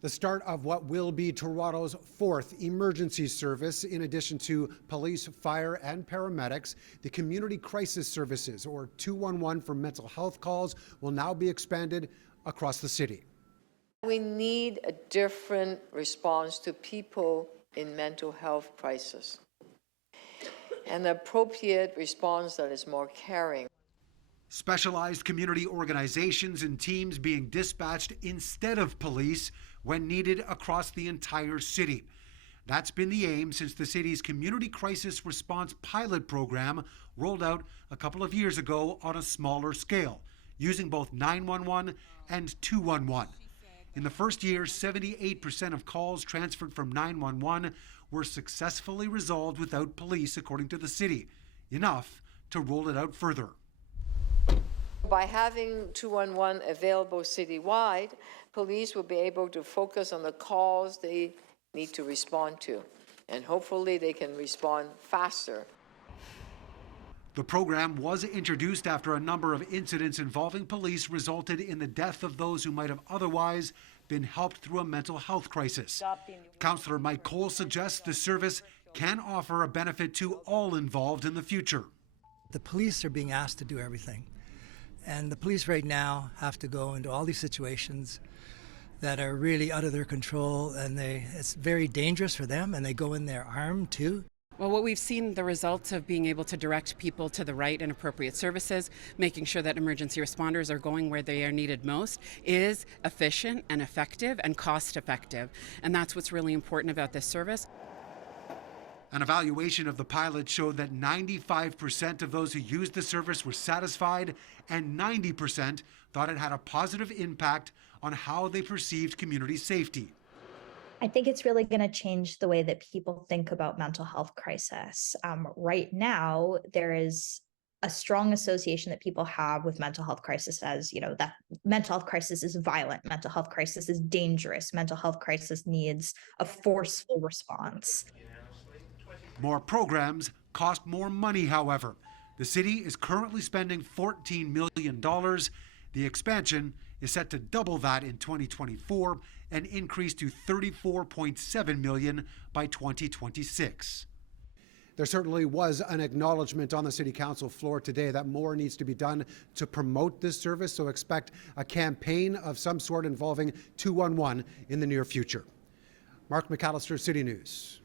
The start of what will be Toronto's fourth emergency service. In addition to police, fire, and paramedics, the Community Crisis Services, or 211 for mental health calls, will now be expanded across the city. We need a different response to people in mental health crisis, an appropriate response that is more caring. Specialized community organizations and teams being dispatched instead of police when needed across the entire city. That's been the aim since the city's Community Crisis Response pilot program rolled out a couple of years ago on a smaller scale, using both 911 and 211. In the first year, 78% of calls transferred from 911 were successfully resolved without police, according to the city, enough to roll it out further. By having 211 available citywide, police will be able to focus on the calls they need to respond to, and hopefully they can respond faster. The program was introduced after a number of incidents involving police resulted in the death of those who might have otherwise been helped through a mental health crisis. Councillor Mike Cole suggests the service can offer a benefit to all involved in the future. The police are being asked to do everything. And the police right now have to go into all these situations that are really out of their control, and it's very dangerous for them, and they go in there armed too. Well, what we've seen, the results of being able to direct people to the right and appropriate services, making sure that emergency responders are going where they are needed most, is efficient and effective and cost effective. And that's what's really important about this service. An evaluation of the pilot showed that 95% of those who used the service were satisfied, and 90% thought it had a positive impact on how they perceived community safety. I think it's really going to change the way that people think about mental health crisis. Right now, there is a strong association that people have with mental health crisis as, that mental health crisis is violent, mental health crisis is dangerous, mental health crisis needs a forceful response. More programs cost more money, however. The city is currently spending $14 million. The expansion is set to double that in 2024 and increase to $34.7 million by 2026. There certainly was an acknowledgement on the City Council floor today that more needs to be done to promote this service, so expect a campaign of some sort involving 211 in the near future. Mark McAllister, City News.